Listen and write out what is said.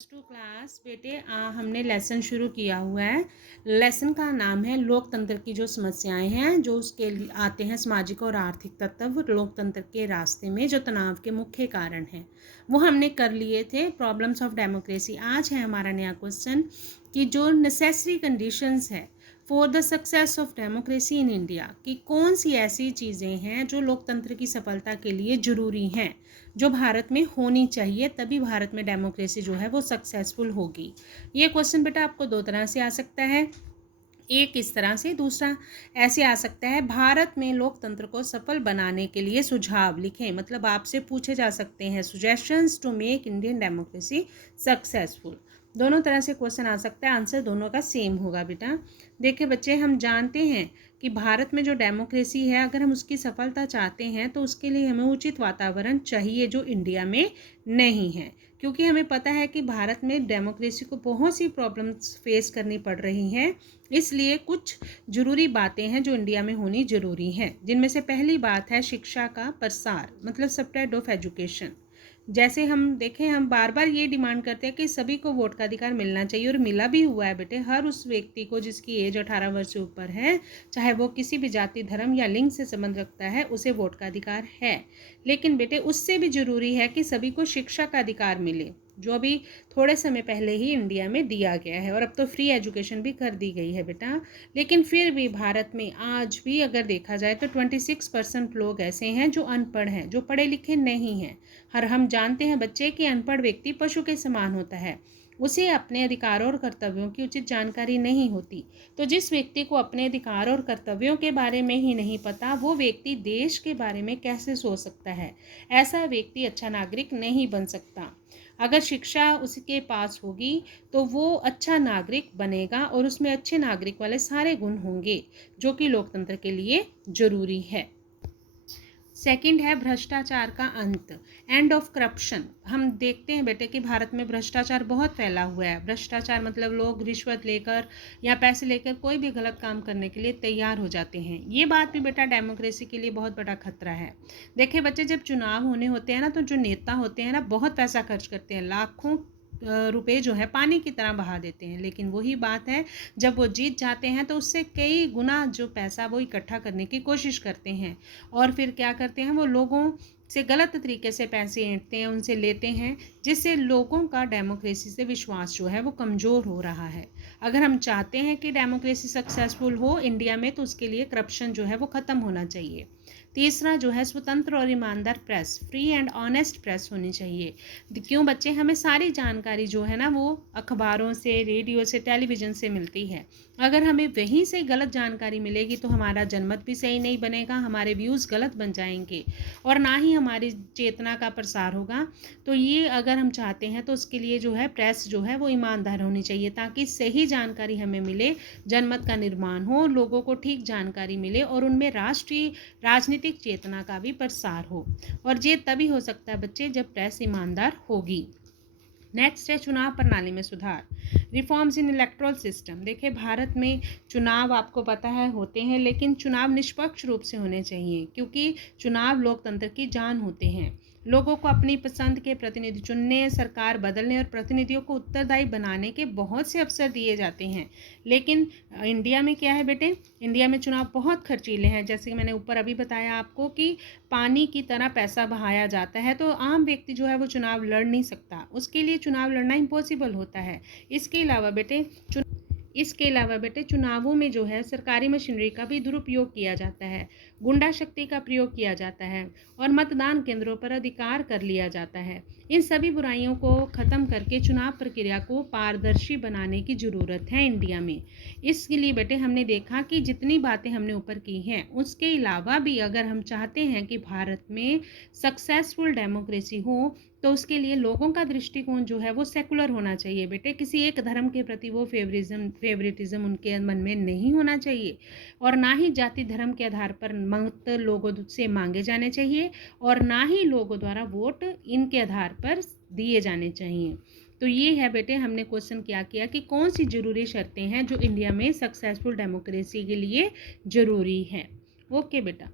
To class बेटे हमने lesson शुरू किया हुआ है। लेसन का नाम है लोकतंत्र की जो समस्याएं हैं जो उसके लिए आते हैं सामाजिक और आर्थिक तत्व लोकतंत्र के रास्ते में जो तनाव के मुख्य कारण हैं वो हमने कर लिए थे। प्रॉब्लम्स ऑफ डेमोक्रेसी आज है हमारा नया क्वेश्चन कि जो नेसेसरी कंडीशंस है for the success of democracy in India कि कौन सी ऐसी चीज़ें हैं जो लोकतंत्र की सफलता के लिए ज़रूरी हैं जो भारत में होनी चाहिए, तभी भारत में डेमोक्रेसी जो है वो सक्सेसफुल होगी। ये क्वेश्चन बेटा आपको दो तरह से आ सकता है, एक इस तरह से, दूसरा ऐसे आ सकता है भारत में लोकतंत्र को सफल बनाने के लिए सुझाव लिखें। मतलब आपसे पूछे जा सकते हैं suggestions to make Indian democracy successful. दोनों तरह से क्वेश्चन आ सकता है, आंसर दोनों का सेम होगा बेटा। देखिए बच्चे, हम जानते हैं कि भारत में जो डेमोक्रेसी है अगर हम उसकी सफलता चाहते हैं तो उसके लिए हमें उचित वातावरण चाहिए जो इंडिया में नहीं है, क्योंकि हमें पता है कि भारत में डेमोक्रेसी को बहुत सी प्रॉब्लम्स फेस करनी पड़ रही हैं। इसलिए कुछ ज़रूरी बातें हैं जो इंडिया में होनी ज़रूरी हैं, जिनमें से पहली बात है शिक्षा का प्रसार, मतलब स्प्रेड ऑफ एजुकेशन। जैसे हम देखें, हम बार बार ये डिमांड करते हैं कि सभी को वोट का अधिकार मिलना चाहिए, और मिला भी हुआ है बेटे। हर उस व्यक्ति को जिसकी एज 18 वर्ष से ऊपर है, चाहे वो किसी भी जाति धर्म या लिंग से संबंध रखता है, उसे वोट का अधिकार है। लेकिन बेटे उससे भी ज़रूरी है कि सभी को शिक्षा का अधिकार मिले, जो अभी थोड़े समय पहले ही इंडिया में दिया गया है, और अब तो फ्री एजुकेशन भी कर दी गई है बेटा। लेकिन फिर भी भारत में आज भी अगर देखा जाए तो 26% लोग ऐसे हैं जो अनपढ़ हैं, जो पढ़े लिखे नहीं हैं। हर हम जानते हैं बच्चे कि अनपढ़ व्यक्ति पशु के समान होता है, उसे अपने अधिकारों और कर्तव्यों की उचित जानकारी नहीं होती। तो जिस व्यक्ति को अपने अधिकार और कर्तव्यों के बारे में ही नहीं पता, वो व्यक्ति देश के बारे में कैसे सोच सकता है? ऐसा व्यक्ति अच्छा नागरिक नहीं बन सकता। अगर शिक्षा उसके पास होगी तो वो अच्छा नागरिक बनेगा, और उसमें अच्छे नागरिक वाले सारे गुण होंगे जो कि लोकतंत्र के लिए ज़रूरी है। सेकंड है भ्रष्टाचार का अंत, एंड ऑफ करप्शन। हम देखते हैं बेटे कि भारत में भ्रष्टाचार बहुत फैला हुआ है। भ्रष्टाचार मतलब लोग रिश्वत लेकर या पैसे लेकर कोई भी गलत काम करने के लिए तैयार हो जाते हैं। ये बात भी बेटा डेमोक्रेसी के लिए बहुत बड़ा खतरा है। देखिए बच्चे, जब चुनाव होने होते हैं ना, तो जो नेता होते हैं ना बहुत पैसा खर्च करते हैं, लाखों रुपए जो है पानी की तरह बहा देते हैं। लेकिन वही बात है, जब वो जीत जाते हैं तो उससे कई गुना जो पैसा वो इकट्ठा करने की कोशिश करते हैं, और फिर क्या करते हैं, वो लोगों से गलत तरीके से पैसे ऐंठते हैं, उनसे लेते हैं, जिससे लोगों का डेमोक्रेसी से विश्वास जो है वो कमज़ोर हो रहा है। अगर हम चाहते हैं कि डेमोक्रेसी सक्सेसफुल हो इंडिया में, तो उसके लिए करप्शन जो है वो ख़त्म होना चाहिए। तीसरा जो है स्वतंत्र और ईमानदार press, free and honest press होनी चाहिए। क्यों बच्चे, हमें सारी जानकारी जो है ना वो अखबारों से, रेडियो से, टेलीविज़न से मिलती है। अगर हमें वहीं से गलत जानकारी मिलेगी तो हमारा जनमत भी सही नहीं बनेगा, हमारे व्यूज़ गलत बन जाएंगे, और ना ही हमारी चेतना का प्रसार होगा। तो ये अगर हम चाहते हैं तो उसके लिए जो है प्रेस जो है वो ईमानदार होनी चाहिए, ताकि सही जानकारी हमें मिले, जनमत का निर्माण हो, लोगों को ठीक जानकारी मिले, और उनमें राष्ट्रीय राजनीतिक चेतना का भी प्रसार हो। और ये तभी हो सकता है बच्चे जब प्रेस ईमानदार होगी। नेक्स्ट है चुनाव प्रणाली में सुधार, रिफॉर्म्स इन इलेक्ट्रल सिस्टम। देखिए भारत में चुनाव आपको पता है होते हैं, लेकिन चुनाव निष्पक्ष रूप से होने चाहिए, क्योंकि चुनाव लोकतंत्र की जान होते हैं। लोगों को अपनी पसंद के प्रतिनिधि चुनने, सरकार बदलने और प्रतिनिधियों को उत्तरदायी बनाने के बहुत से अवसर दिए जाते हैं। लेकिन इंडिया में क्या है बेटे, इंडिया में चुनाव बहुत खर्चीले हैं। जैसे कि मैंने ऊपर अभी बताया आपको कि पानी की तरह पैसा बहाया जाता है, तो आम व्यक्ति जो है वो चुनाव लड़ नहीं सकता, उसके लिए चुनाव लड़ना इम्पॉसिबल होता है। इसके अलावा बेटे चुनावों में जो है सरकारी मशीनरी का भी दुरुपयोग किया जाता है, गुंडा शक्ति का प्रयोग किया जाता है, और मतदान केंद्रों पर अधिकार कर लिया जाता है। इन सभी बुराइयों को ख़त्म करके चुनाव प्रक्रिया को पारदर्शी बनाने की ज़रूरत है इंडिया में। इसके लिए बेटे हमने देखा कि जितनी बातें हमने ऊपर की हैं, उसके अलावा भी अगर हम चाहते हैं कि भारत में सक्सेसफुल डेमोक्रेसी हो, तो उसके लिए लोगों का दृष्टिकोण जो है वो सेकुलर होना चाहिए बेटे। किसी एक धर्म के प्रति वो फेवरेटिज्म उनके मन में नहीं होना चाहिए, और ना ही जाति धर्म के आधार पर मत लोगों से मांगे जाने चाहिए, और ना ही लोगों द्वारा वोट इनके आधार पर दिए जाने चाहिए। तो ये है बेटे, हमने क्वेश्चन क्या किया कि कौन सी ज़रूरी शर्तें हैं जो इंडिया में सक्सेसफुल डेमोक्रेसी के लिए ज़रूरी है। ओके बेटा।